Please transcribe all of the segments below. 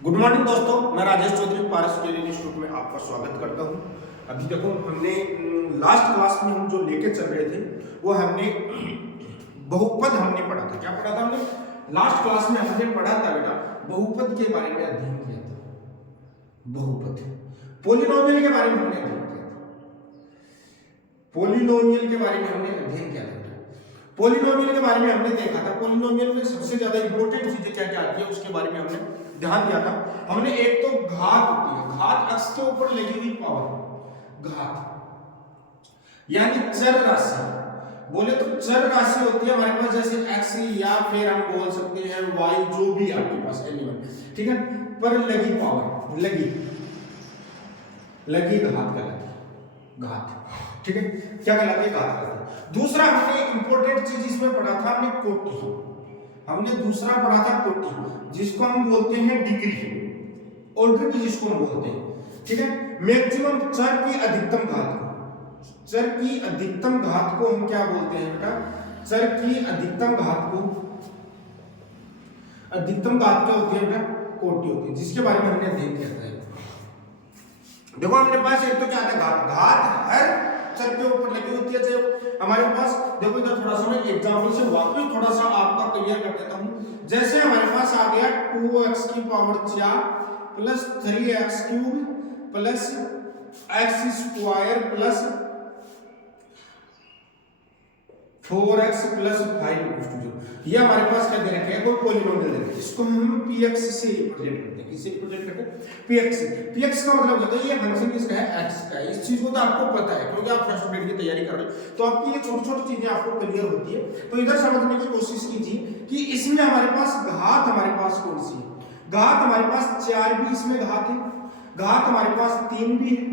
Good morning दोस्तों, मैं राजेश चौधरी पारस daily institute में आपका स्वागत करता हूं। अभी देखो हमने लास्ट क्लास में हम जो लेके चल रहे थे वो हमने बहुपद हमने पढ़ा था। क्या पढ़ा था हमने? लास्ट क्लास में हमने पढ़ा था बेटा बहुपद के बारे में अध्ययन किया था। बहुपद पोलिनोमियल के बारे में हमने अध्ययन किया था। पोलिनोमियल के बारे में हमने अध्ययन किया था। पोलिनोमियल के बारे में हमने देखा था। पोलिनोमियल में सबसे ज्यादा इंपॉर्टेंट चीजें क्या क्या आती है उसके बारे में हमने ध्यान दिया था। हमने एक तो घात होती है, घात अक्ष के ऊपर लगी हुई पावर, घात यानी चर राशि। बोले तो चर राशि होती है हमारे पास, जैसे x या फिर हम बोल सकते हैं y, जो भी आपके पास एनिमल, ठीक है, पर लगी पावर, लगी घात कहलाती, घात, ठीक है, क्या कहलाती है? घात कहलाती है। दूसरा हमने इंपॉर्टेंट चीज इसमें पढ़ा था, हमने कोटि, हमने दूसरा पढ़ा था कोटि, जिसको हम बोलते हैं डिग्री, ऑर्डर भी जिसको हम बोलते हैं, ठीक है। मैक्सिमम चर की अधिकतम घात को, चर की अधिकतम घात को हम क्या बोलते हैं बेटा? चर की अधिकतम घात को, अधिकतम घात क्या होती है बेटा? कोटि होती है, जिसके बारे में हमने अध्ययन किया था। देखो अपने पास एक तो क्या था, घात, घात हर चर के ऊपर लगी होती है। चाहे हमारे पास, देखो इधर थोड़ा सा मैं एग्जांपल से वापस थोड़ा सा आपका क्लियर कर देता हूं। जैसे हमारे पास आ गया 2x की power 4 plus 3x cube plus x square plus 4x plus 5 ये हमारे पास क्या दे रखे हैं? कोई पोलिनोमियल दे रखे हैं। इसको हम px से रिप्रेजेंट करते हैं। किससे रिप्रेजेंट करते हैं? px से। px का मतलब होता है ये फंक्शन किसका है? x का। इस चीज को तो आपको पता है क्योंकि आप फर्स्ट ग्रेड की तैयारी कर रहे हो, तो आपकी ये छोटी-छोटी चीजें आपको क्लियर होती है। तो इधर समझने की कोशिश कीजिए कि इसमें हमारे पास घात, हमारे पास कौन सी है? घात हमारे पास 4 भी इसमें घात है, घात हमारे पास 3 भी है,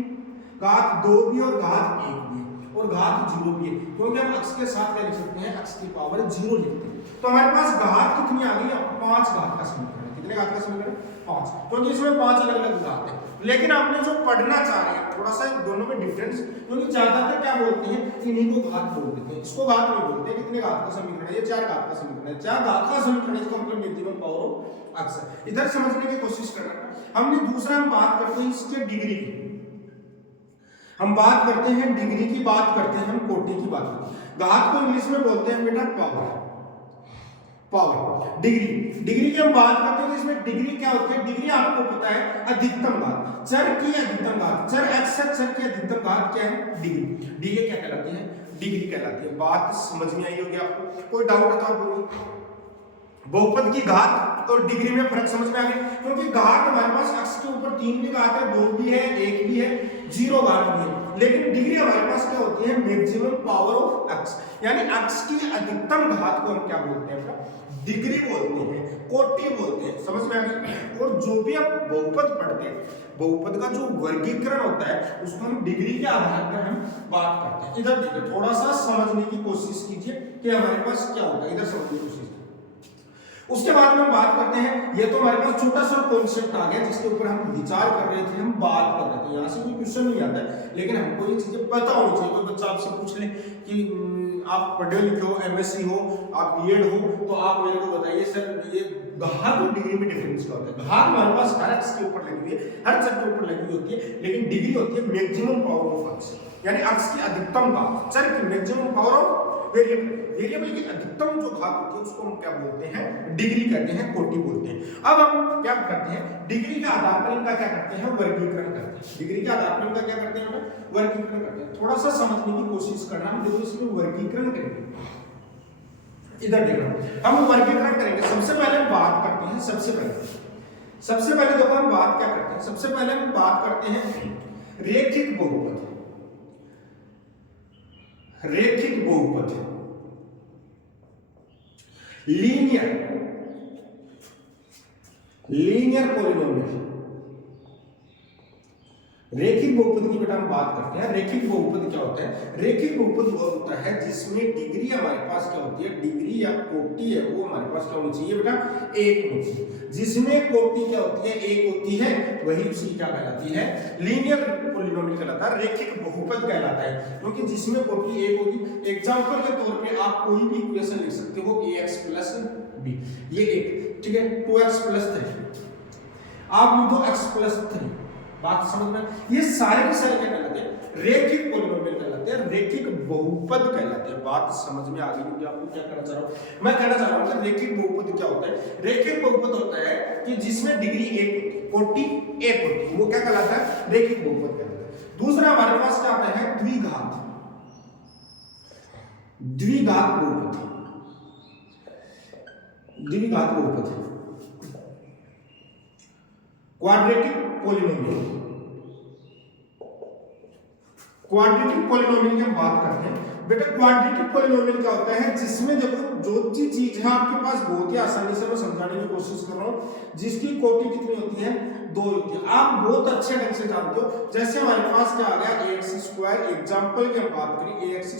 घात 2 भी और घात 1 भी है, और घात 0 भी है, क्योंकि हम x के साथ क्या लिख सकते हैं? x की पावर 0 लिखते हैं। तो हमारे पास घात कितनी आ गई? 5 घात का समीकरण। कितने घात का समीकरण? 5, क्योंकि इसमें 5 अलग-अलग घात है। लेकिन आपने जो पढ़ना चाह रहे हैं थोड़ा सा दोनों में डिफरेंस, क्योंकि ज्यादातर क्या बोलते हैं, इन्हीं को घात बोल देते हैं, इसको घात नहीं बोलते। कितने घात का समीकरण है? ये 4 घात का समीकरण है। 4 घात का समीकरण, इसको मतलब मैक्सिमम पावर ऑफ x। इधर समझने की कोशिश करना। हमने दूसरा हम बात करते हैं इसके डिग्री की, हम बात करते हैं डिग्री की, बात करते हैं हम कोटि की बात करते हैं। घात को इंग्लिश में बोलते हैं बेटा पावर, पावर। डिग्री, डिग्री की हम बात करते हैं तो इसमें डिग्री क्या होती है? डिग्री आपको पता है अधिकतम घात, चर की अधिकतम घात, चर x है, चर की अधिकतम घात क्या है? डिग्री। डिग्री क्या कहलाती है? डिग्री कहलाती है। बात समझ में आई होगी आपको? कोई डाउट है तो आप बोलिए। बहुपद की घात और डिग्री में फर्क समझ में आ गया, क्योंकि घात हमारे पास x के ऊपर 3 भी घात है, 2 भी है, 1 भी है, 0 घात भी है। लेकिन डिग्री हमारे पास क्या होती है? मैक्सिमम पावर ऑफ x, यानी x की अधिकतम घात को हम क्या बोलते हैं? डिग्री बोलते हैं, कोटि बोलते हैं। समझ में आ गया? और जो भी आप बहुपद पढ़ते हैं, बहुपद का जो वर्गीकरण होता है उसको हम डिग्री के आधार पर हम बात करते हैं। इधर देखिए, थोड़ा सा समझने की कोशिश कीजिए कि हमारे पास क्या होता है। इधर समझने की कोशिश, उसके बाद में हम बात करते हैं, ये तो हमारे पास छोटा सा कॉन्सेप्ट आ गया जिसके ऊपर हम विचार कर रहे थे, हम बात कर रहे थे। यहाँ से कोई क्वेश्चन नहीं आता है, लेकिन हमको ये चीजें पता होनी चाहिए। कोई बच्चा आपसे पूछ ले कि आप पढ़े लिखे हो, एमएससी हो, आप बीएड हो, तो आप मेरे को बताइए सर ये घात और डिग्री में डिफरेंस क्या होता है? घात हमारे पास हर x के ऊपर लगी हुई है, हर चर के ऊपर लगी हुई होती है, लेकिन डिग्री होती है मैक्सिमम पावर ऑफ x, यानी x की अधिकतम घात, चर की maximum power of variable, variable की अधिकतम जो घात होती है उसको हम क्या बोलते हैं? डिग्री कहते हैं, कोटि बोलते हैं। अब हम क्या करते हैं? डिग्री के आधार पर इनका क्या करते हैं? वर्गीकरण करते हैं। डिग्री के आधार पर इनका क्या करते हैं? वर्गीकरण करते हैं। थोड़ा सा समझने की कोशिश करना, हम देखो इसमें वर्गीकरण करेंगे। इधर देखना, हम वर्गीकरण करेंगे। सबसे पहले हम बात करते हैं, सबसे पहले देखो हम बात क्या करते हैं? सबसे पहले हम बात करते हैं रेखिक बहुपद, रेखिक बहुपद, लीनियर पॉलिनोमियल। रेखिक बहुपद की बेटा हम बात करते हैं। रेखिक बहुपद क्या होता है? रेखिक बहुपद वो होता है जिसमें डिग्री हमारे पास क्या होती है? डिग्री या कोटि है वो हमारे पास क्या होनी चाहिए बेटा? 1 होनी चाहिए। जिसमें कोटि क्या होती है? 1 होती है, वही उसकी क्या कहलाती है? लीनियर पॉलिनोमियल कहलाता है, रेखिक बहुपद कहलाता है, क्योंकि जिसमें कोटि 1 होगी। एग्जांपल के तौर पे आप कोई भी इक्वेशन लिख सकते हो, ax + b, ये एक, ठीक है, 2x + 3। आप लिख दो x+3। बात समझ में? ये सारे के सारे क्या कहलाते हैं? रेखिक पॉलिनोमियल कहलाते हैं, रेखिक बहुपद कहलाते हैं। बात समझ में आ गई होगी आपको क्या कहना चाह रहा हूँ? मैं कहना चाह रहा हूँ कि रेखिक बहुपद क्या होता है? रेखिक बहुपद होता है कि जिसमें डिग्री एक होती है, कोटि एक होती है, वो क्या कहलाता है? रेखिक बहुपद कहलाता है। दूसरा हमारे पास क्या आता है? द्विघात, द्विघात बहुपद, द्विघात बहुपद, क्वाड्रेटिक पॉलिनोमियल। क्वाड्रेटिक पॉलिनोमियल की हम बात करते हैं। बेटा क्वाड्रेटिक पॉलिनोमियल क्या होता है? जिसमें जब जो चीज है आपके पास बहुत ही आसानी से मैं समझाने की कोशिश कर रहा हूं, जिसकी कोटि कितनी होती है? 2 होती है। आप बहुत अच्छे ढंग से जानते हो। जैसे हमारे पास क्या आ गया? ax², एग्जांपल की हम बात करें ax²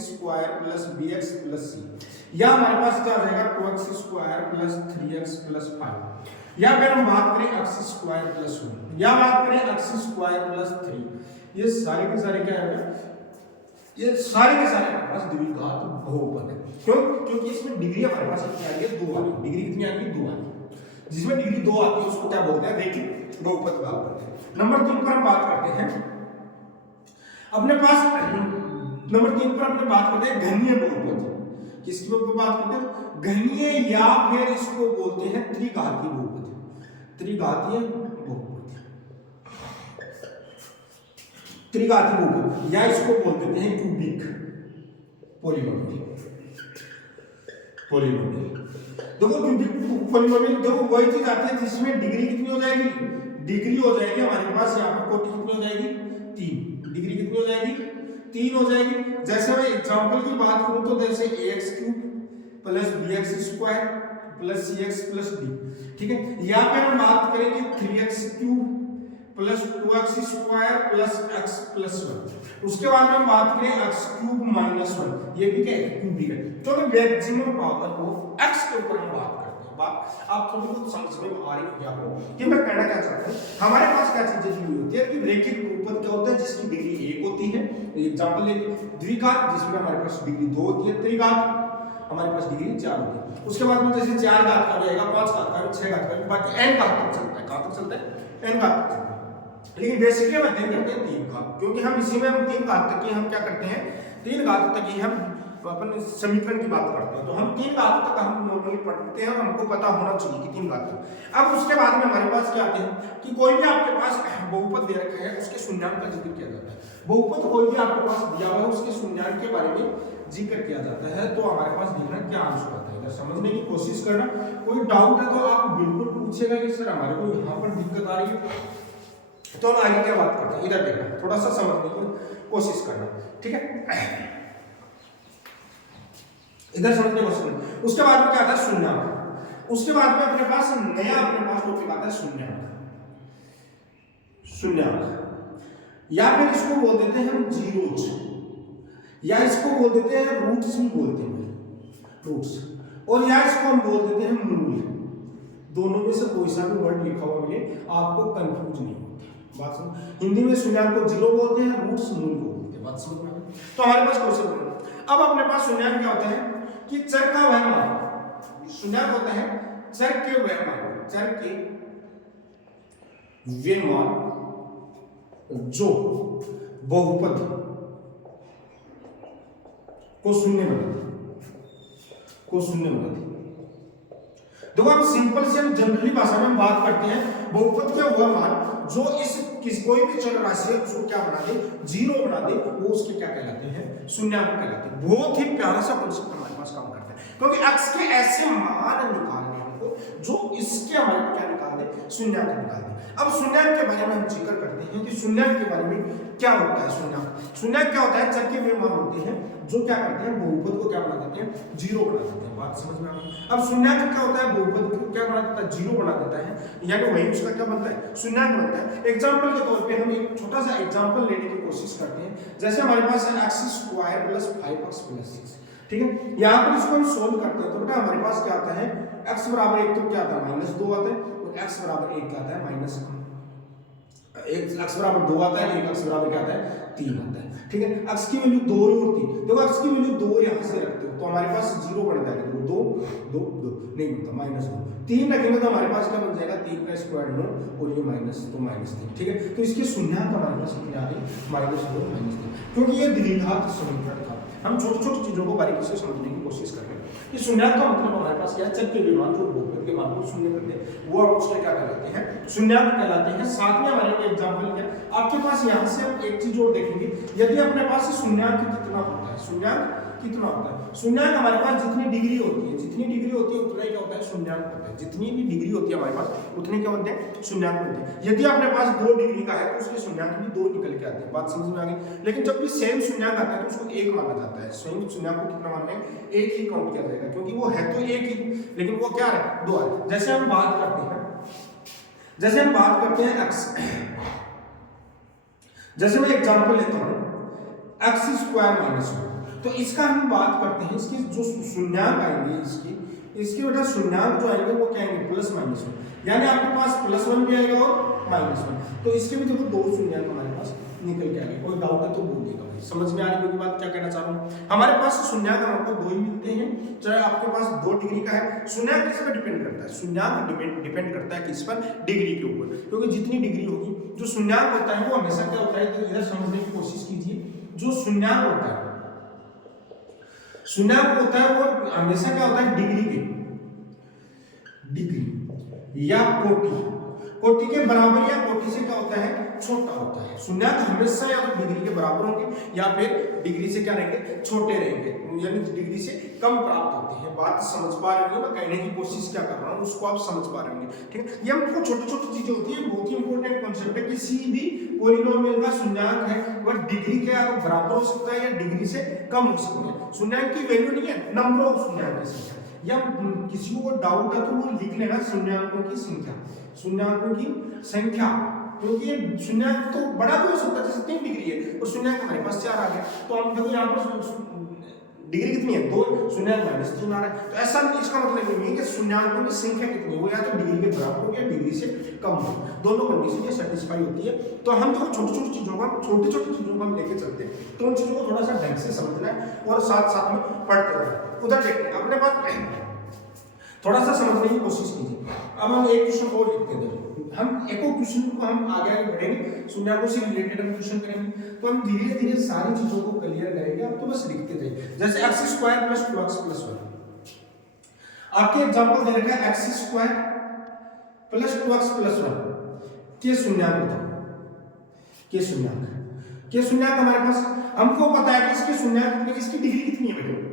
+ bx + c, या हमारे पास क्या आ जाएगा? 2x² + 3x + 5, या फिर हम बात करें x² + 1, या बात करें x² + 3, ये सारे के सारे क्या है? ये सारे के सारे हमारे पास द्विघात बहुपद है। क्यों? क्योंकि इसमें डिग्री हमारे पास कितनी आ रही है? 2 आ रही है। डिग्री कितनी आ रही है? 2 आ रही है। जिसमें डिग्री 2 आती है उसको क्या बोलते हैं? रेखिक बहुपद बात करते हैं। नंबर 3 पर हम बात करते हैं अपने पास, नंबर 3 पर अपने बात करते हैं घनीय बहुपद। किसके ऊपर बात करते हैं? घनीय, या फिर इसको बोलते हैं त्रिघातीय बहुपद। त्रिघातीय बहुपद, त्रिघातीय बहुपद, या इसको बोल देते हैं क्यूबिक पॉलिनोमियल। पॉलिनोमियल देखो, क्यूबिक पॉलिनोमियल देखो वही चीज आती है जिसमें डिग्री कितनी हो जाएगी? डिग्री हो जाएगी हमारे पास यहाँ पर कोटि कितनी हो जाएगी? 3। डिग्री कितनी हो जाएगी? 3 हो जाएगी। जैसे मैं एग्जांपल की बात करूं तो जैसे ax³ + bx² + cx + d, ठीक है। या फिर हम बात करेंगे 3x³ + 2x² + x + 1। उसके बाद में हम बात करें x³ - 1, ये भी क्या है? क्यूबिक है, क्योंकि मैक्सिमम पावर को x के ऊपर हम बात करते हैं। बात आप थोड़ी बहुत समझ में आ रही होगी आपको कि मैं कहना क्या चाहता हूँ। हमारे पास क्या चीजें जुड़ी होती है कि रेखिक बहुपद क्या होता है? जिसकी डिग्री 1 होती है, एग्जांपल ले। द्विघात, जिसमें हमारे पास डिग्री 2 होती है। त्रिघात, हमारे पास डिग्री 4 होती है। उसके बाद में जैसे 4 घात का भी आएगा, 5 घात का भी, 6 घात का भी, बाकी n घात तक चलता है। कहां तक चलता है? n घात तक चलता है। लेकिन बेसिकली हम अध्ययन करते हैं 3 घात, क्योंकि हम इसी में हम 3 घात तक की हम क्या करते हैं? 3 घात तक ही हम अपन समीकरण की बात करते हैं। तो हम 3 घात तक हम नॉर्मली पढ़ते हैं और हमको पता होना चाहिए कि 3 घात तक। अब उसके बाद में हमारे पास क्या आते हैं कि कोई भी आपके पास बहुपद दे रखा है, उसके शून्यांक का जिक्र किया जाता है। बहुपद कोई भी आपके पास दिया हुआ है, उसके शून्यांक के बारे में जिक्र किया जाता है। तो हमारे पास देखना क्या आंसर आता है, इधर समझने की कोशिश करना। कोई डाउट है तो आप बिल्कुल पूछेगा कि सर हमारे को यहाँ पर दिक्कत आ रही है, तो हम आगे क्या बात करते हैं। इधर देखना, थोड़ा सा समझने की कोशिश करना, ठीक है। इधर समझने की कोशिश करना। उसके बाद में क्या आता है? शून्यांक। उसके बाद में अपने पास नया टॉपिक आता है शून्यांक। शून्यांक, या फिर इसको बोल देते हैं हम जीरोज, या इसको बोल देते हैं रूट्स भी बोलते हैं, रूट्स, और या इसको हम बोल देते हैं मूल। दोनों में से कोई सा भी वर्ड लिखा हुआ मिले, आपको कंफ्यूज नहीं होता। बात समझ? हिंदी में शून्यांक को जीरो बोलते हैं, रूट्स मूल को बोलते हैं। बात समझ में? तो हमारे पास क्वेश्चन बना। अब अपने पास शून्यांक क्या होता है कि चर का वह मान। शून्यांक होता है चर के वह मान, चर के वे मान जो बहुपद को शून्य बनाते, को शून्य बनाते। देखो हम सिंपल से, हम जनरली भाषा में बात करते हैं बहुपद के वह मान जो कोई भी चर राशि है उसको क्या बना दे? जीरो बना दे, वो उसके क्या कहलाते हैं? शून्यांक कहलाते हैं। बहुत ही प्यारा सा कॉन्सेप्ट हमारे पास काम करता है, क्योंकि x के ऐसे मान निकालने हमको जो इसके हमारे क्या निकाल दे? शून्यांक निकाल दे। अब शून्यांक के बारे में हम जिक्र करते हैं कि शून्यांक के बारे में क्या होता है। शून्यांक क्या होता है? चर के वे मान होते हैं जो क्या करते हैं? बहुपद को क्या बना देते हैं? जीरो बना देते हैं। बात समझ में आ गई? अब शून्यांक क्या होता है? बहुपद को क्या बना देता है? जीरो बना देता है, यानी वही उसका क्या बनता है? शून्यांक बनता है। एग्जांपल के तौर पे हम एक छोटा सा एग्जांपल लेने की कोशिश करते हैं। जैसे हमारे पास है x² + 5x + 6, ठीक है। यहाँ पर इसको हम सोल्व करते हैं तो बेटा हमारे पास क्या आता है? x = 1 तो क्या आता है? -2 आता है, और x = 1 क्या आता है? -1। x = 2 आता है, 1 x = क्या आता है? 3 आता है, ठीक है। x की वैल्यू 2 ही होती है, देखो x की वैल्यू 2 यहाँ से रखते हो तो हमारे पास 0 बन जाएगा, देखो 2 2 2 नहीं बनता, -2 3 रखेंगे तो हमारे पास क्या बन जाएगा, 3 का स्क्वायर 9 और ये माइनस, तो -3, ठीक है। तो इसके शून्यंक हमारे पास कितने आ गए, -2 -3, क्योंकि ये द्विघात समीकरण था। हम छोटी छोटी चीजों को बारीकी से समझने की कोशिश कर रहे हैं। ये शून्यंक का मतलब हमारे पास क्या है, चर के विमान जो बहुपद के मान को शून्य करते हैं वो हम उसके क्या कहलाते हैं, शून्यंक कहलाते हैं। साथ में हमारे एग्जांपल क्या, आपके पास यहाँ से हम एक चीज और देखेंगे, यदि अपने पास शून्यंक कितना होता है, शून्यंक कितना होता है, शून्यंक हमारे पास जितनी डिग्री होती है, जितनी डिग्री होती है उतना ही क्या होता है, शून्यंक होता है। जितनी भी डिग्री होती है हमारे पास उतने क्या होते हैं, शून्यंक होते हैं। यदि अपने पास 2 डिग्री का है तो उसके शून्यंक भी 2 निकल के आते हैं, बात समझ में आ गई। लेकिन जब भी सेम शून्यंक आता है तो उसको 1 माना जाता है, सेम शून्यंक को कितना मानना है, 1 ही काउंट किया जाएगा, क्योंकि वो है तो 1 ही, लेकिन वो क्या है, 2 है। जैसे हम बात करते हैं x, जैसे मैं एग्जांपल लेता हूं x² -1, तो इसका हम बात करते हैं, इसकी जो शून्यंक आएंगे, इसकी बेटा शून्यंक जो आएंगे वो क्या आएंगे, +-1, यानी आपके पास +1 भी आएगा और -1, तो इसके भी देखो 2 शून्यंक हमारे पास निकल के आएंगे। कोई डाउट है तो बोल देगा भाई, समझ में आ रही होगी बात क्या कहना चाह रहा हूं। हमारे पास शून्यंक हमको 2 ही मिलते हैं, चाहे आपके पास 2 डिग्री का है। शून्यंक किस पर डिपेंड करता है, शून्यंक डिपेंड करता है किस पर, डिग्री के ऊपर, क्योंकि जितनी डिग्री होगी, जो शून्यंक होता है वो हमेशा क्या होता है, तो इधर समझने की कोशिश कीजिए, जो शून्यंक होता है वो हमेशा क्या होता है, डिग्री या कोटि के बराबर या कोटि से क्या होता है, छोटा होता है। शून्यंक हमेशा या तो डिग्री के बराबर होंगे या फिर डिग्री से क्या रहेंगे, छोटे रहेंगे, यानी डिग्री से कम प्राप्त होते हैं। बात समझ पा रहे हो ना, कहने की कोशिश क्या कर रहा हूँ उसको आप समझ पा रहे होंगे, ठीक है। ये हमको छोटी छोटी चीजें होती है, बहुत ही इंपॉर्टेंट कॉन्सेप्ट है। किसी भी पॉलिनोमियल का शून्यंक है वह डिग्री के या तो बराबर हो सकता है या डिग्री से कम हो सकता है। शून्यंक की वैल्यू नहीं है, नंबर ऑफ शून्यंक की संख्या, या किसी को डाउट है तो वो लिख लेना शून्यंकों की संख्या, शून्यंकों की संख्या, क्योंकि ये शून्यंक तो बड़ा भी हो सकता है, जैसे 3 डिग्री है और शून्यंक हमारे पास 4 आ गया, तो हम देखो यहाँ पर डिग्री कितनी है, 2, शून्यंक -3 आ रहा है। तो ऐसा इसका मतलब ये नहीं है कि शून्यंकों की संख्या कितनी है, वो या तो डिग्री के बराबर हो या डिग्री से कम हो, दोनों कंडीशन ये सेटिस्फाई होती है। तो हम जो छोटी छोटी चीजों को हम लेके चलते हैं, तो उन चीजों को थोड़ा सा ढंग से समझना है और साथ साथ में पढ़ते रहना। उधर देखिए अपने पास थोड़ा सा समझने की कोशिश कीजिए। अब हम एक क्वेश्चन और लिखते हैं, हम एक और क्वेश्चन को हम आगे बढ़ेंगे, शून्यंकों से रिलेटेड हम क्वेश्चन करेंगे, तो हम धीरे धीरे सारी चीजों को क्लियर करेंगे। आप तो बस लिखते जाइए, जैसे x² + 2x + 1, आपके एग्जांपल दे रखा है x² + 2x + 1 के शून्यंक बताओ, के शून्यंक हमारे पास हमको पता है कि इसके शून्यंक, इसकी डिग्री कितनी है बेटा,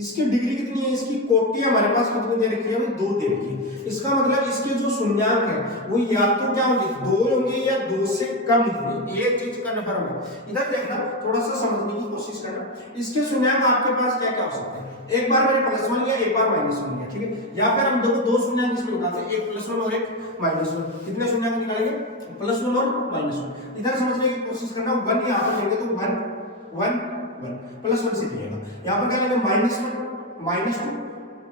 इसकी डिग्री कितनी है, इसकी कोटि हमारे पास कितनी दे रखी है, वो 2 दे रखी है। इसका मतलब इसके जो शून्यंक है वो या तो क्या होंगे, 2 होंगे या 2 से कम होंगे, ये चीज का फर्क है। इधर देखना, थोड़ा सा समझने की कोशिश करना, इसके शून्यंक आपके पास क्या क्या हो सकते हैं, एक बार मेरे +1 या एक बार -1 लिया, ठीक है। या फिर हम देखो 2 शून्यंक इसमें निकालते हैं, एक +1 और एक -1, कितने शून्यंक निकालेंगे, +1 और -1। इधर समझने की कोशिश करना, 1 यहाँ पर लेंगे तो 1 1 1 +1 से दिएगा, यहाँ पर क्या लेंगे -1 -2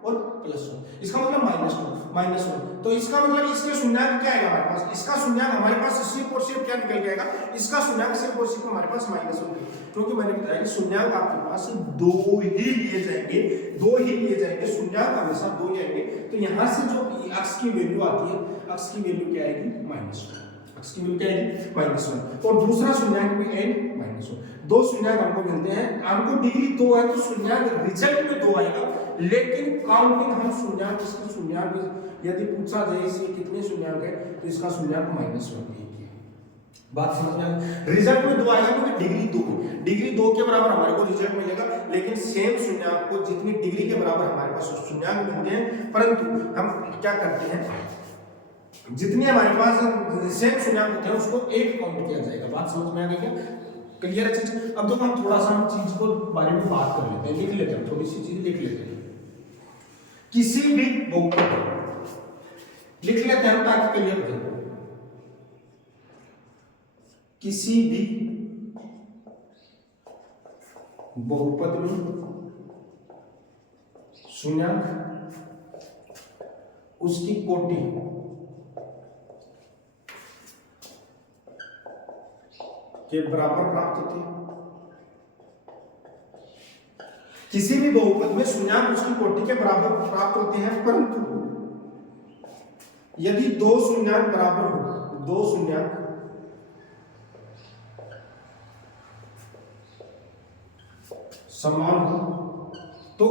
और +1, इसका मतलब -1, तो इसका मतलब इसके शून्यंक क्या आएगा हमारे पास, इसका शून्यंक हमारे पास सिर्फ और सिर्फ क्या निकल के आएगा, इसका शून्यंक सिर्फ और सिर्फ हमारे पास -1, क्योंकि मैंने बताया कि शून्यंक आपके पास 2 ही लिए जाएंगे, शून्यंक हमेशा 2 ही आएंगे। तो यहाँ से जो x की वैल्यू आती है, x की वैल्यू क्या आएगी, -1, और दूसरा शून्यंक भी -1, 2 शून्यंक हमको मिलते हैं। हमको डिग्री 2 है तो शून्यंक रिजल्ट में 2 आएगा, लेकिन काउंटिंग हम शून्यंक, इसका शून्यंक यदि पूछा जाए इसके कितने शून्यंक है तो इसका शून्यंक -1 है। बात समझ में आई, रिजल्ट में 2 आएगा क्योंकि डिग्री 2 के बराबर हमारे को रिजल्ट मिलेगा, लेकिन सेम शून्यंक को जितनी डिग्री के बराबर हमारे पास शून्यंक मिलते हैं, परंतु हम क्या करते हैं, जितने हमारे पास सेम शून्यंक होते हैं उसको 1 काउंट किया जाएगा। बात समझ में आ गई क्या, क्लियर है चीज। अब देखो हम थोड़ा सा हम चीज को बारे में बात कर लेते हैं, लिख लेते हैं, थोड़ी सी चीज लिख लेते हैं, किसी भी बहुपद लिख लेते हैं ताकि क्लियर हो जाए, किसी भी बहुपद में शून्यंक उसकी कोटि के बराबर प्राप्त होती है, किसी भी बहुपद में शून्याङ्क उसकी कोटि के बराबर प्राप्त होते हैं, परंतु यदि दो शून्याङ्क बराबर हो, दो शून्याङ्क समान हो तो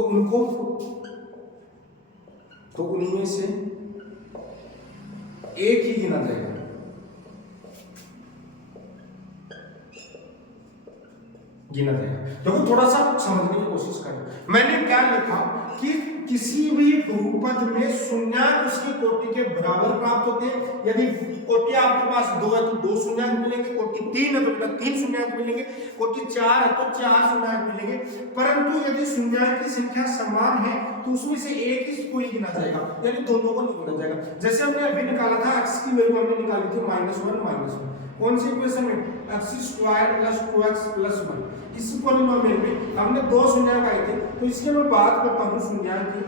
उनमें से एक ही गिना जाएगा। देखो थोड़ा सा समझने की कोशिश करें। मैंने क्या लिखा कि किसी भी बहुपद में शून्याङ्क उसकी कोटि के बराबर प्राप्त होते हैं। यदि कोटि आपके पास दो है तो दो शून्याङ्क मिलेंगे, कोटि तीन है तो बेटा तीन शून्याङ्क मिलेंगे, कोटि चार है तो चार शून्याङ्क मिलेंगे। परंतु यदि शून्याङ्क की संख्या समान है तो उसमें से एक ही कोई गिना जाएगा, यानी दोनों को नहीं गिना जाएगा। जैसे हमने अभी निकाला था x की वैल्यू हमने निकाली थी -1 कौन सी इक्वेशन में, x² + 2x + 1। इस पॉलिनोमियल में हमने दो शून्याङ्क आए थे, तो इसकी मैं बात करता हूँ शून्याङ्क की,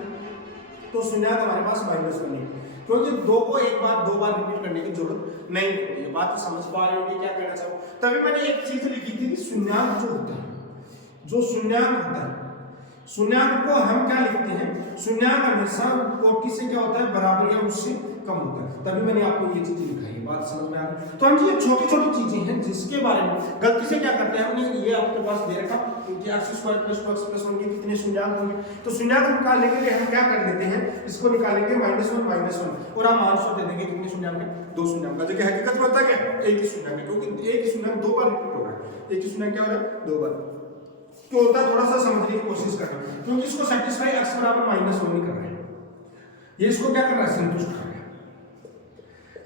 तो शून्याङ्क हमारे पास -1 है, क्योंकि दो को एक बार दो बार रिपीट करने की जरूरत नहीं होती है। बात समझ पा रहे होंगे क्या कहना चाहूँ। तभी मैंने एक चीज लिखी थी कि शून्याङ्क जो होता है, शून्याङ्क को हम क्या लिखते हैं, शून्याङ्क हमेशा कोटि से क्या होता है, बराबर या उससे कम होता है। तभी मैंने आपको ये चीज लिखाई है, बात समझ में आ गई। तो हम ये छोटी छोटी चीजें हैं जिसके बारे में गलती से क्या करते हैं, हमने ये आपके पास दे रखा कि x² + 2x + 1 के कितने शून्याङ्क होंगे, तो शून्याङ्क निकालने के लिए हम क्या कर लेते हैं, इसको निकालेंगे -1 और हम आंसर दे देंगे कितने शून्याङ्क है, दो शून्याङ्क का। जगह हकीकत में होता है क्या, एक ही शून्याङ्क है, क्योंकि एक ही शून्याङ्क दो बार रिपीट हो रहा है। एक ही शून्याङ्क क्या हो रहा है, दो बार। तो होता है थोड़ा सा समझने की कोशिश करना, क्योंकि इसको सेटिस्फाई x = -1 नहीं कर रहा है, ये इसको क्या कर रहा है, संतुष्ट कर रहा है,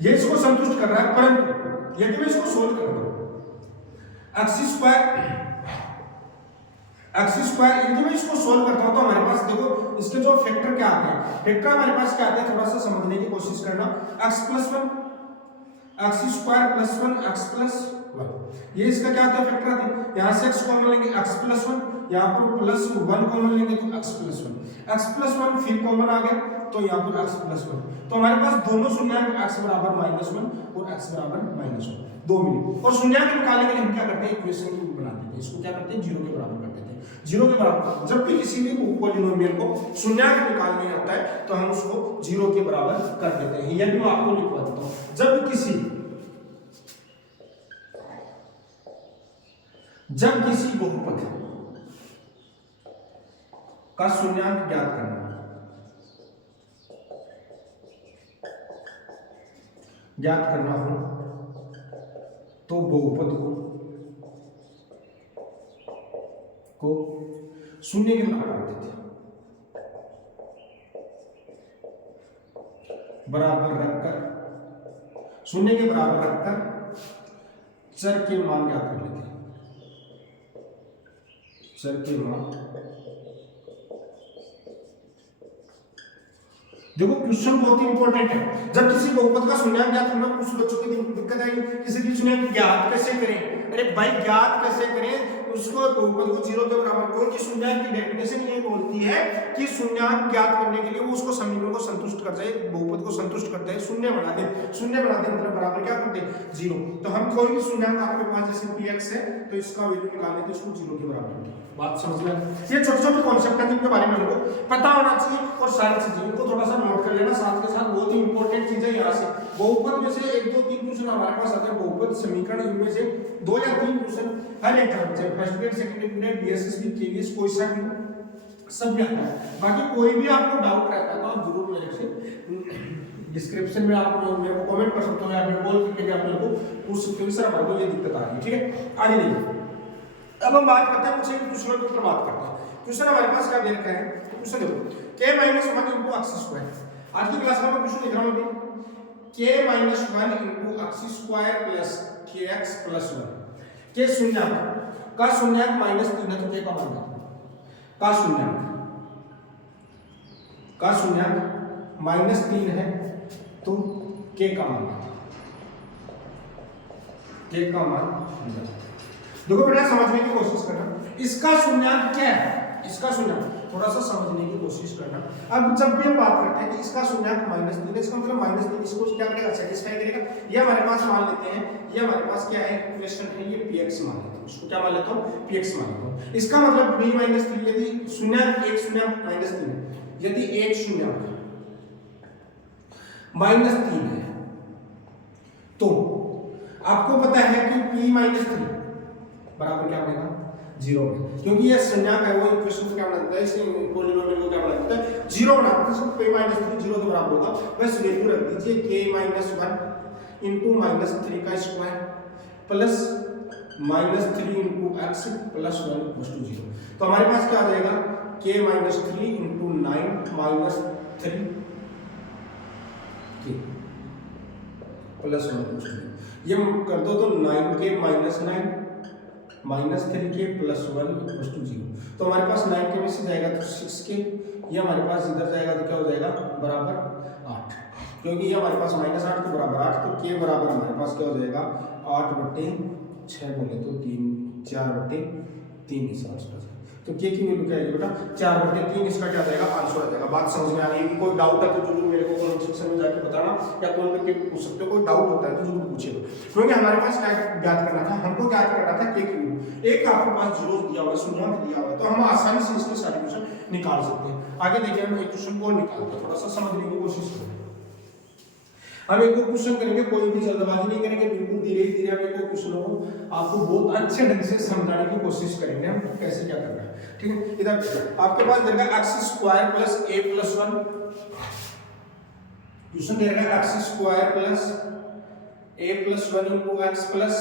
ये इसको संतुष्ट कर रहा है। परंतु यदि मैं इसको सोल्व कर दूं, x² यदि मैं इसको सोल्व करता हूं तो हमारे पास देखो इसके जो फैक्टर क्या आते हैं, फैक्टर हमारे पास क्या आते हैं, थोड़ा सा समझने की कोशिश करना। x + 1 x² + 1 x + 1, ये इसका क्या आता है, फैक्टर आते हैं। यहाँ से x कॉमन लेंगे, x + 1, यहाँ पर +1 कॉमन लेंगे तो x + 1, x + 1 फिर कॉमन आ गया तो यहाँ पर x + 1। तो हमारे पास दोनों शून्याङ्क x = -1 और x = -1 दो मिले। और शून्याङ्क निकालने के लिए हम क्या करते हैं, इक्वेशन बना देते हैं, इसको क्या करते हैं, 0 के बराबर कर देते हैं। 0 के बराबर जब भी किसी भी पॉलिनोमियल को शून्याङ्क निकालने आता है तो हम उसको 0 के बराबर कर देते हैं। यदि मैं आपको लिखवा देता हूँ, जब किसी बहुपद का शून्याङ्क ज्ञात करना हो तो बहुपद को शून्य के बराबर कर देते हैं, शून्य के बराबर रखकर चर के मान ज्ञात कर लेते हैं। चर के मान, देखो क्वेश्चन बहुत ही इंपॉर्टेंट है। जब किसी बहुपद का शून्याङ्क ज्ञात करना, कुछ बच्चों की दिक्कत आएगी, किसी की शून्याङ्क ज्ञात कैसे करें। अरे भाई ज्ञात कैसे करें, उसको बहुपद को 0 के बराबर, क्योंकि शून्याङ्क की डेफिनेशन ये बोलती है कि शून्याङ्क ज्ञात करने के लिए वो उसको समीकरण को संतुष्ट कर जाए, बहुपद को संतुष्ट करते हैं, शून्य बना दे मतलब बराबर क्या करते हैं, 0। तो हम कोई भी शून्याङ्क आपके पास जैसे px है तो इसका वैल्यू निकालने तो इसको 0 के बराबर करते हैं। बात समझ में, ये छोटे छोटे कॉन्सेप्ट हैं जिनके बारे में हमको पता होना चाहिए और सारी चीजें इनको थोड़ा सा नोट कर लेना साथ के साथ। बहुत ही इंपॉर्टेंट चीज है। यहाँ से बहुपद में से 1 2 3 क्वेश्चन हमारे पास आते हैं, बहुपद समीकरण, इनमें से 2 या 3 क्वेश्चन हर एक तरफ से first grade second grade BSSB KVS कोई सा भी सब आता है। बाकी कोई भी आपको डाउट रहता है तो आप जरूर मेरे से डिस्क्रिप्शन में आप मेरे को कमेंट कर सकते हो या फिर कॉल करके आप मेरे को पूछ सकते हो, सर हमारे को ये दिक्कत आ रही है। ठीक है, आगे देखिए, अब हम बात करते हैं कुछ एक क्वेश्चन के ऊपर बात करते हैं। क्वेश्चन हमारे पास क्या दे रखा है, क्वेश्चन देखो k - 1 * x²। आज की क्लास में मैं क्वेश्चन लिख रहा हूं अभी, k - 1 * x² + kx + 1 के शून्याङ्क का शून्याङ्क -3 है तो k का मान का शून्याङ्क -3 है तो k का मान देखो बेटा समझने की कोशिश करना। इसका शून्याङ्क क्या है, इसका शून्याङ्क थोड़ा सा समझने की कोशिश करना। अब जब भी हम बात करते हैं कि इसका शून्यक -3 है, इसका मतलब -3 इसको क्या करेगा, सेटिस्फाई करेगा। ये हमारे पास मान लेते हैं, ये हमारे पास क्या है, इक्वेशन है, ये px मान लेते हैं, इसको क्या मान लेता हूं, px मान लेता हूं। इसका मतलब b -3 यदि शून्यक एक शून्यक -3 यदि एक शून्यक -3 है तो आपको पता है कि p -3 बराबर क्या बनेगा, 0 है, क्योंकि ये शून्यक है, वो इक्वेशन को क्या बनाता है, इस पॉलिनोमियल को क्या बनाता है, 0 बनाता है। तो p -3 0 के बराबर होगा, बस वैल्यू रख दीजिए k - 1 इनटू -3 का square plus -3 into x plus 1 = 0। तो हमारे पास क्या आ जाएगा, k - 3 इनटू 9 - 3 k प्लस 1 = 0। ये कर दो तो 9k - 9 -3k प्लस 1 = 0। तो हमारे पास 9k में से जाएगा तो 6k, ये हमारे पास इधर जाएगा तो क्या हो जाएगा, बराबर 8, क्योंकि ये हमारे पास -8 तो बराबर 8, तो k बराबर हमारे पास क्या हो जाएगा, 8/6 बोले तो 3 4/3 हिसाब से। तो k की वैल्यू क्या है बेटा, 4/3, इसका क्या जाएगा, आंसर आ जाएगा। बात समझ में आ रही है? कोई डाउट है तो जरूर मेरे को कमेंट सेक्शन में जाके बताना, या कॉल करके पूछ सकते हो। कोई डाउट होता है तो जरूर पूछिएगा, क्योंकि हमारे पास क्या ज्ञात करना था, हमको ज्ञात करना था k की वैल्यू। एक आपके पास जीरो दिया हुआ है, शून्यक दिया हुआ है, तो हम आसानी से इसके सारे क्वेश्चन निकाल सकते हैं। आगे देखिए हम एक क्वेश्चन को निकालते हैं, थोड़ा सा समझने की कोशिश करें। हम एक क्वेश्चन करेंगे, कोई भी जल्दबाजी नहीं करेंगे, बिल्कुल धीरे धीरे हम एक क्वेश्चनों को आपको बहुत अच्छे ढंग से समझाने की कोशिश करेंगे, हम कैसे क्या करना है, ठीक है। इधर आपके पास देगा x² plus a plus 1, question दे रहा है x² plus a plus 1 into x plus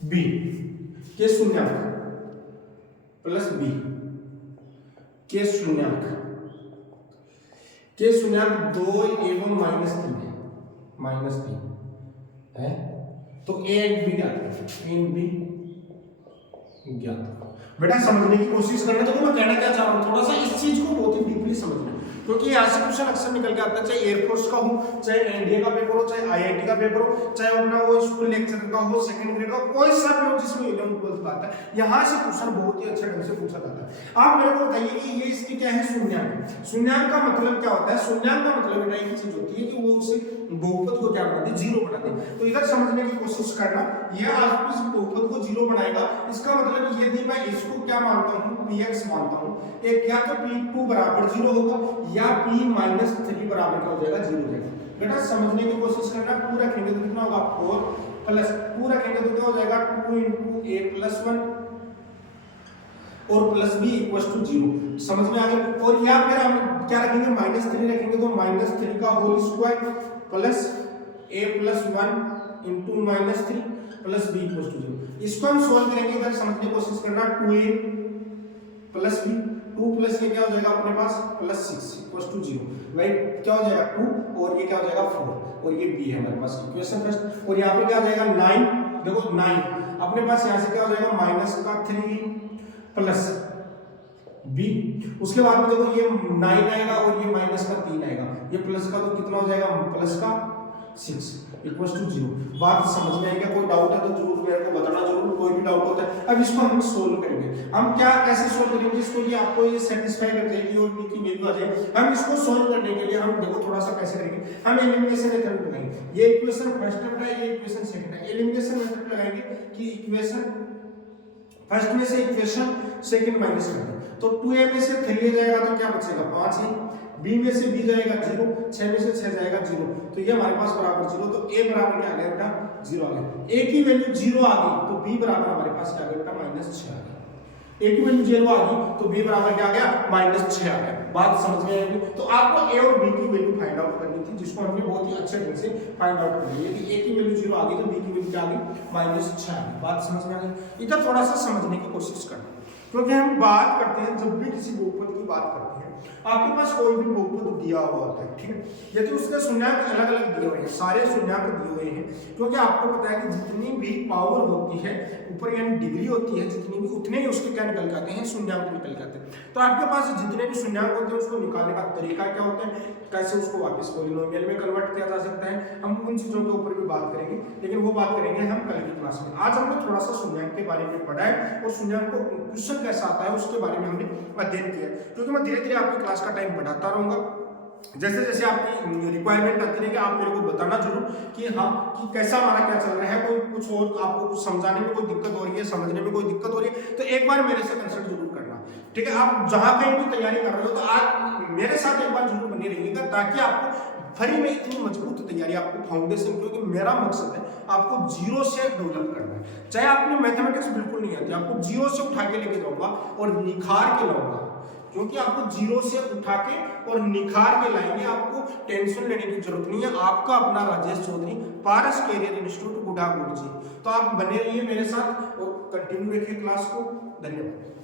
b के शून्यक प्लस b के शून्यक 2 एवं -3 है, तो a एंड b ज्ञात बेटा समझने की कोशिश करना। तो मैं कहना क्या चाह रहा हूँ, थोड़ा सा इस चीज को बहुत ही डीपली समझना, क्योंकि यहाँ से क्वेश्चन अक्सर निकल के आता है, चाहे एयरफोर्स का हो, चाहे एनडीए का पेपर हो, चाहे आईआईटी का पेपर हो, चाहे अपना वो स्कूल लेक्चर का हो, सेकंड ग्रेड का, कोई सा भी हो जिसमें 11-12 का आता है, यहाँ से क्वेश्चन बहुत ही अच्छे ढंग से पूछा जाता है। आप मेरे को बताइए कि ये इसकी क्या है, शून्यक। शून्यक का मतलब क्या होता है, शून्यक का मतलब बेटा एक चीज होती है कि वो उसे बहुपद को क्या बना दे, 0 बना दे। तो इधर समझने की कोशिश करना, यह आपको इस बहुपद को 0 बनाएगा। इसका मतलब यदि मैं इसको क्या मानता हूँ, px मानता हूँ, एक या तो p2 बराबर 0 होगा, या p -3 बराबर क्या हो जाएगा, 0 हो जाएगा। बेटा समझने की कोशिश करना, 2 रखेंगे तो कितना होगा, 4 प्लस 2 रखेंगे तो क्या हो जाएगा, 2 इनटू a प्लस 1 और प्लस b = 0। समझ में आ गया। और या फिर हम क्या रखेंगे, -3 रखेंगे तो -3 का whole square plus a plus 1 into -3 plus b = 0। इसको हम सॉल्व करेंगे, इधर समझने की कोशिश करना, 2a प्लस b, 2 प्लस ये क्या हो जाएगा अपने पास प्लस 6 = 0। भाई क्या हो जाएगा 2 और ये क्या हो जाएगा 4 और ये b है हमारे पास इक्वेशन फर्स्ट। और यहाँ पे क्या हो जाएगा 9, देखो 9 अपने पास यहाँ से क्या हो जाएगा -3 प्लस b, उसके बाद में देखो ये 9 आएगा और ये -3 आएगा, ये प्लस का तो कितना हो जाएगा, प्लस का 6 = 0। बात समझ में आएगा? कोई डाउट है तो जरूर मेरे को बताना, जरूर कोई भी डाउट होता है। अब इसको हम सोल्व करेंगे, हम क्या कैसे सोल्व करेंगे इसको, ये आपको ये सेटिस्फाई कर जाएगी और b की वैल्यू आ जाएगी। हम इसको सोल्व करने के लिए हम देखो थोड़ा सा कैसे करेंगे, हम एलिमिनेशन मेथड लगाएंगे। ये इक्वेशन फर्स्ट है, ये इक्वेशन सेकंड है। एलिमिनेशन मेथड लगाएंगे कि इक्वेशन फर्स्ट में से इक्वेशन सेकंड माइनस कर दें, तो 2a में से 3 जाएगा तो क्या बचेगा, 5 है, b में से b जाएगा 0, 6 में से 6 जाएगा 0, तो ये हमारे पास बराबर 0। तो a बराबर क्या आ गया बेटा, 0 आ गया। a की वैल्यू 0 आ गई तो b बराबर हमारे पास क्या आ गया बेटा, -6 आ गया। a की वैल्यू 0 आ गई तो b बराबर क्या आ गया, -6 आ गया। बात समझ में आएगी? तो आपको a और b की वैल्यू फाइंड आउट करनी थी, जिसको हमने बहुत ही अच्छे ढंग से फाइंड आउट कर लिया। यदि a की वैल्यू 0 आ गई तो b की वैल्यू क्या आ गई, -6 आ गई। बात समझ में आ गई? इधर थोड़ा सा समझने की कोशिश करना, क्योंकि हम बात करते हैं जब भी किसी बहुपद की बात करते हैं, आपके पास कोई भी बहुपद दिया हुआ होता है, ठीक है, यदि उसके शून्यांक अलग अलग दिए हुए हैं, सारे शून्यांक दिए हुए हैं, क्योंकि आपको पता है कि जितनी भी पावर होती है ऊपर यानी डिग्री होती है जितनी भी, उतने ही उसके क्या निकल जाते हैं, शून्याङ्क निकल जाते हैं। तो आपके पास जितने भी शून्याङ्क होते हैं उसको निकालने का तरीका क्या होता है, कैसे उसको वापस पॉलिनोमियल में कन्वर्ट किया जा सकता है, हम उन चीजों के ऊपर भी बात करेंगे, लेकिन वो बात करेंगे हम कल की क्लास में। आज हमने थोड़ा सा शून्याङ्क के बारे में पढ़ा है और शून्याङ्क को क्वेश्चन कैसा आता है उसके बारे में हमने अध्ययन किया, क्योंकि मैं धीरे धीरे आपकी क्लास का टाइम बढ़ाता रहूंगा, जैसे जैसे आपकी रिक्वायरमेंट आती है कि आप मेरे को बताना जरूर कि हाँ कि कैसा हमारा क्या चल रहा है, कोई कुछ और आपको कुछ समझाने में कोई दिक्कत हो रही है, समझने में कोई दिक्कत हो रही है, तो एक बार मेरे से कंसल्ट जरूर करना, ठीक है। आप जहां कहीं भी तैयारी कर रहे हो तो आज मेरे साथ एक बार जरूर बने रहिएगा, ताकि आपको फ्री में इतनी मजबूत तैयारी, आपको फाउंडेशन, क्योंकि मेरा मकसद है आपको जीरो से डेवलप करना है। चाहे आपने मैथमेटिक्स बिल्कुल नहीं आती, आपको जीरो से उठा के लेके जाऊंगा और निखार के लाऊंगा, क्योंकि आपको जीरो से उठा के और निखार के लाएंगे, आपको टेंशन लेने की जरूरत नहीं है। आपका अपना राजेश चौधरी, पारस कैरियर इंस्टीट्यूट, गुडागुड़ जी। तो आप बने रहिए मेरे साथ और कंटिन्यू रखिए क्लास को। धन्यवाद।